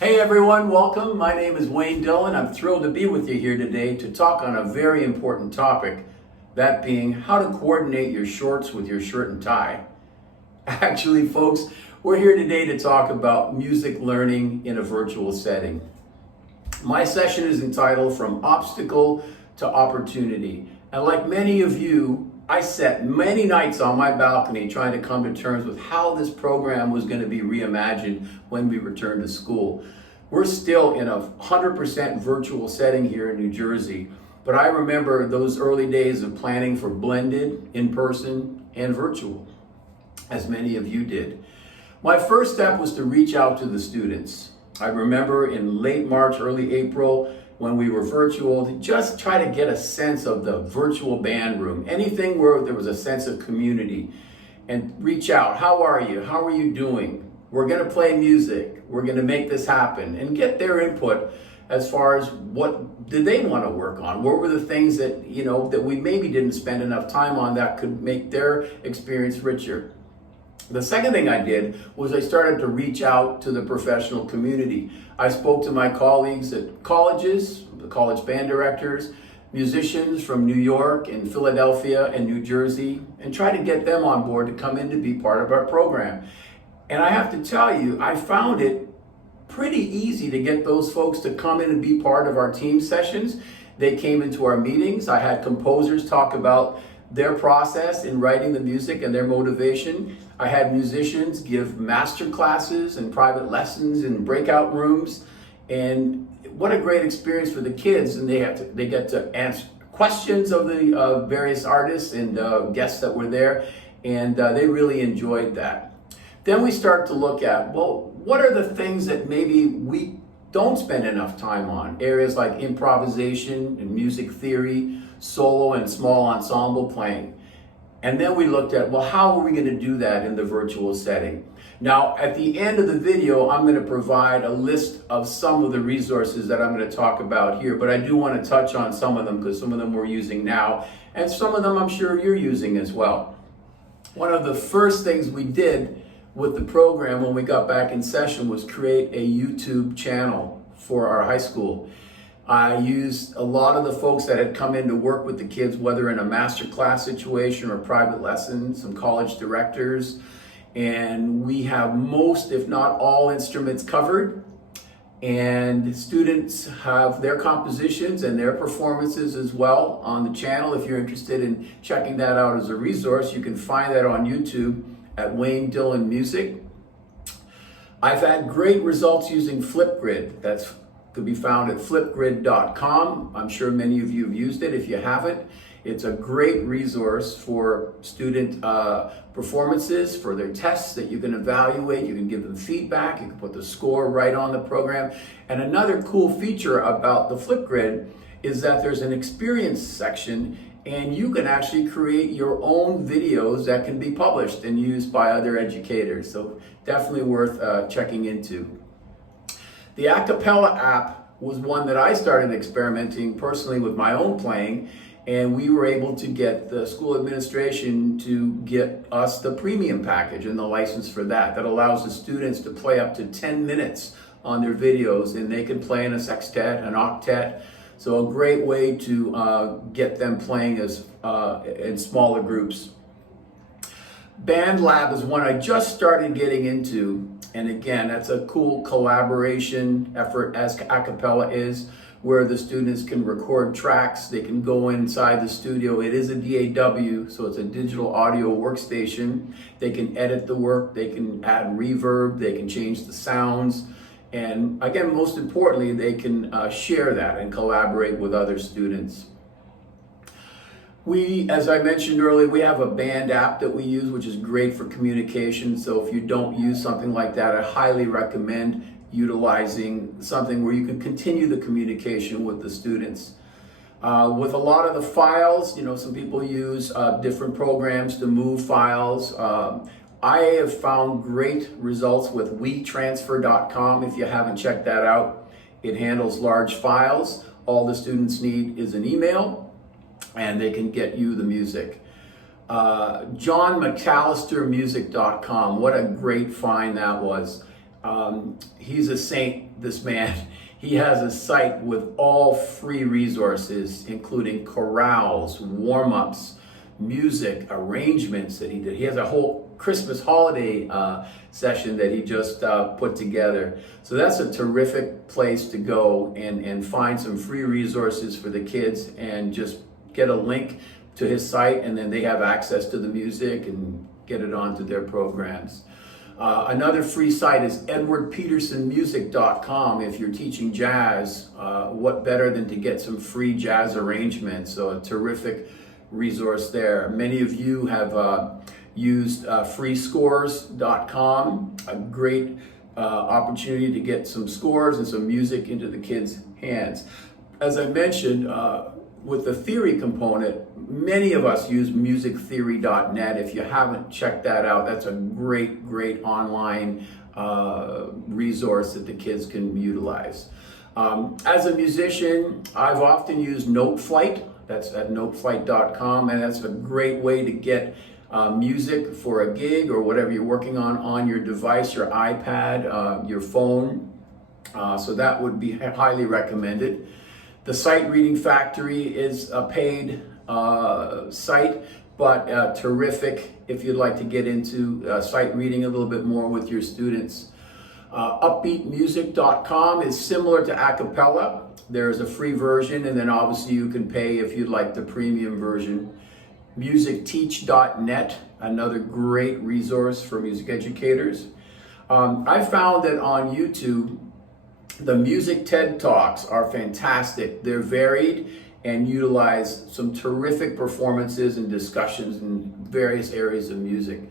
Hey everyone, welcome. My name is Wayne Dillon. I'm thrilled to be with you here today to talk on a very important topic, that being how to coordinate your shorts with your shirt and tie. Actually, folks, we're here today to talk about music learning in a virtual setting. My session is entitled From Obstacle to Opportunity. And like many of you, I sat many nights on my balcony trying to come to terms with how this program was going to be reimagined when we return to school. We're still in a 100% virtual setting here in New Jersey, but I remember those early days of planning for blended, in-person, and virtual, as many of you did. My first step was to reach out to the students. I remember in late March, early April, when we were virtual, to just try to get a sense of the virtual band room, anything where there was a sense of community, and reach out. How are you? How are you doing? We're going to play music. We're going to make this happen, and get their input as far as what did they want to work on? What were the things that, that we maybe didn't spend enough time on that could make their experience richer? The second thing I did was I started to reach out to the professional community. I spoke to my colleagues at colleges, the college band directors, musicians from New York and Philadelphia and New Jersey, and tried to get them on board to come in to be part of our program. And I have to tell you, I found it pretty easy to get those folks to come in and be part of our team sessions. They came into our meetings. I had composers talk about their process in writing the music and their motivation. I had musicians give master classes and private lessons in breakout rooms, and what a great experience for the kids. And they get to answer questions of the various artists and guests that were there, and they really enjoyed that. Then we start to look at, well, what are the things that maybe we don't spend enough time on? Areas like improvisation and music theory, solo and small ensemble playing. And then we looked at, well, how are we going to do that in the virtual setting? Now, at the end of the video, I'm going to provide a list of some of the resources that I'm going to talk about here, but I do want to touch on some of them because some of them we're using now, and some of them I'm sure you're using as well. One of the first things we did with the program when we got back in session was create a YouTube channel for our high school. I used a lot of the folks that had come in to work with the kids, whether in a master class situation or private lessons, some college directors, and we have most, if not all, instruments covered. And students have their compositions and their performances as well on the channel. If you're interested in checking that out as a resource, you can find that on YouTube at Wayne Dillon Music. I've had great results using Flipgrid. That's could be found at flipgrid.com. I'm sure many of you have used it. If you haven't, it's a great resource for student performances, for their tests that you can evaluate. You can give them feedback. You can put the score right on the program. And another cool feature about the Flipgrid is that there's an experience section, and you can actually create your own videos that can be published and used by other educators. So definitely worth checking into. The Acapella App was one that I started experimenting personally with my own playing, and we were able to get the school administration to get us the premium package and the license for that. That allows the students to play up to 10 minutes on their videos, and they can play in a sextet, an octet. So a great way to get them playing as in smaller groups. Band Lab is one I just started getting into, and again, that's a cool collaboration effort, as Acapella is, where the students can record tracks. They can go inside the studio. It is a DAW, so it's a digital audio workstation. They can edit the work, they can add reverb, they can change the sounds, and again, most importantly, they can share that and collaborate with other students. As I mentioned earlier, we have a band app that we use, which is great for communication. So if you don't use something like that, I highly recommend utilizing something where you can continue the communication with the students. With a lot of the files, some people use different programs to move files. I have found great results with WeTransfer.com. If you haven't checked that out, it handles large files. All the students need is an email, and they can get you the music. JohnMcAllistermusic.com, what a great find that was. He's a saint, this man. He has a site with all free resources, including chorales, warm-ups, music, arrangements that he did. He has a whole Christmas holiday session that he just put together. So that's a terrific place to go and find some free resources for the kids and just get a link to his site, and then they have access to the music and get it onto their programs. Another free site is edwardpetersonmusic.com. If you're teaching jazz, what better than to get some free jazz arrangements? So a terrific resource there. Many of you have used freescores.com, a great opportunity to get some scores and some music into the kids' hands. As I mentioned, with the theory component, many of us use musictheory.net. If you haven't checked that out, that's a great online resource that the kids can utilize. As a musician, I've often used Noteflight. That's at noteflight.com, and that's a great way to get music for a gig or whatever you're working on your device, your iPad, your phone. So that would be highly recommended. The Sight Reading Factory is a paid site, but terrific if you'd like to get into sight reading a little bit more with your students. Upbeatmusic.com is similar to Acapella. There's a free version, and then obviously you can pay if you'd like the premium version. Musicteach.net, another great resource for music educators. I found that on YouTube, the music TED Talks are fantastic. They're varied and utilize some terrific performances and discussions in various areas of music.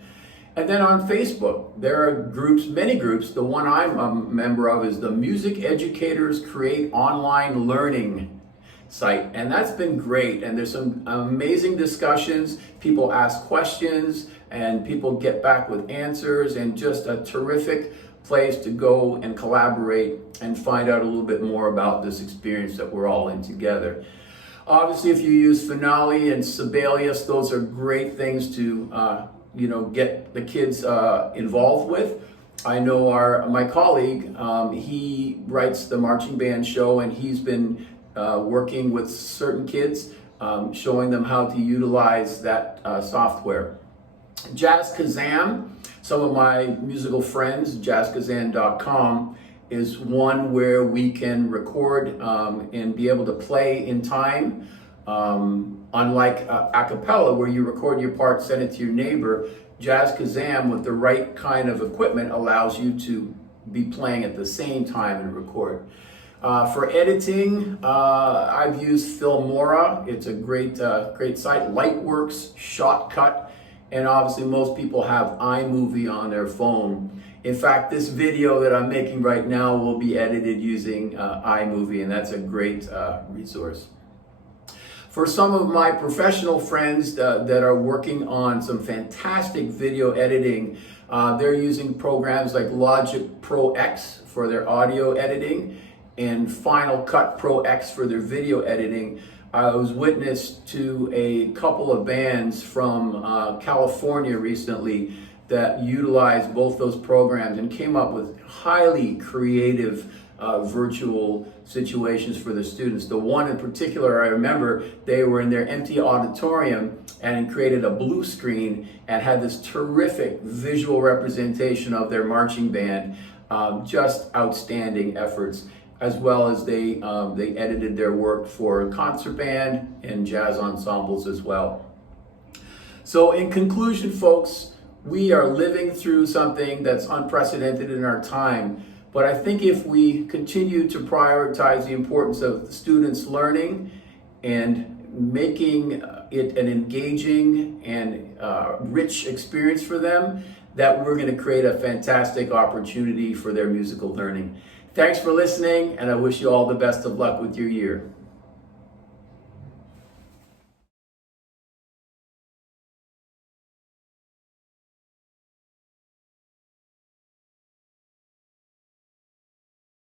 And then on Facebook, there are groups, many groups. The one I'm a member of is the Music Educators Create Online Learning site. And that's been great. And there's some amazing discussions. People ask questions and people get back with answers, and just a terrific place to go and collaborate and find out a little bit more about this experience that we're all in together. Obviously, if you use Finale and Sibelius, those are great things to get the kids involved with. I know my colleague, he writes the marching band show, and he's been working with certain kids, showing them how to utilize that software. Jazz Kazam, some of my musical friends, jazzkazam.com, is one where we can record and be able to play in time. Unlike Acapella, where you record your part, send it to your neighbor, Jazz Kazam, with the right kind of equipment, allows you to be playing at the same time and record. For editing, I've used Filmora. It's a great site. Lightworks, Shotcut, and obviously most people have iMovie on their phone. In fact, this video that I'm making right now will be edited using iMovie, and that's a great resource. For some of my professional friends that are working on some fantastic video editing, they're using programs like Logic Pro X for their audio editing and Final Cut Pro X for their video editing. I was witness to a couple of bands from California recently that utilized both those programs and came up with highly creative virtual situations for the students. The one in particular, I remember, they were in their empty auditorium and created a blue screen and had this terrific visual representation of their marching band. Just outstanding efforts, as well as they edited their work for a concert band and jazz ensembles as well. So in conclusion, folks, we are living through something that's unprecedented in our time, but I think if we continue to prioritize the importance of students learning and making it an engaging and rich experience for them, that we're going to create a fantastic opportunity for their musical learning. Thanks for listening, and I wish you all the best of luck with your year.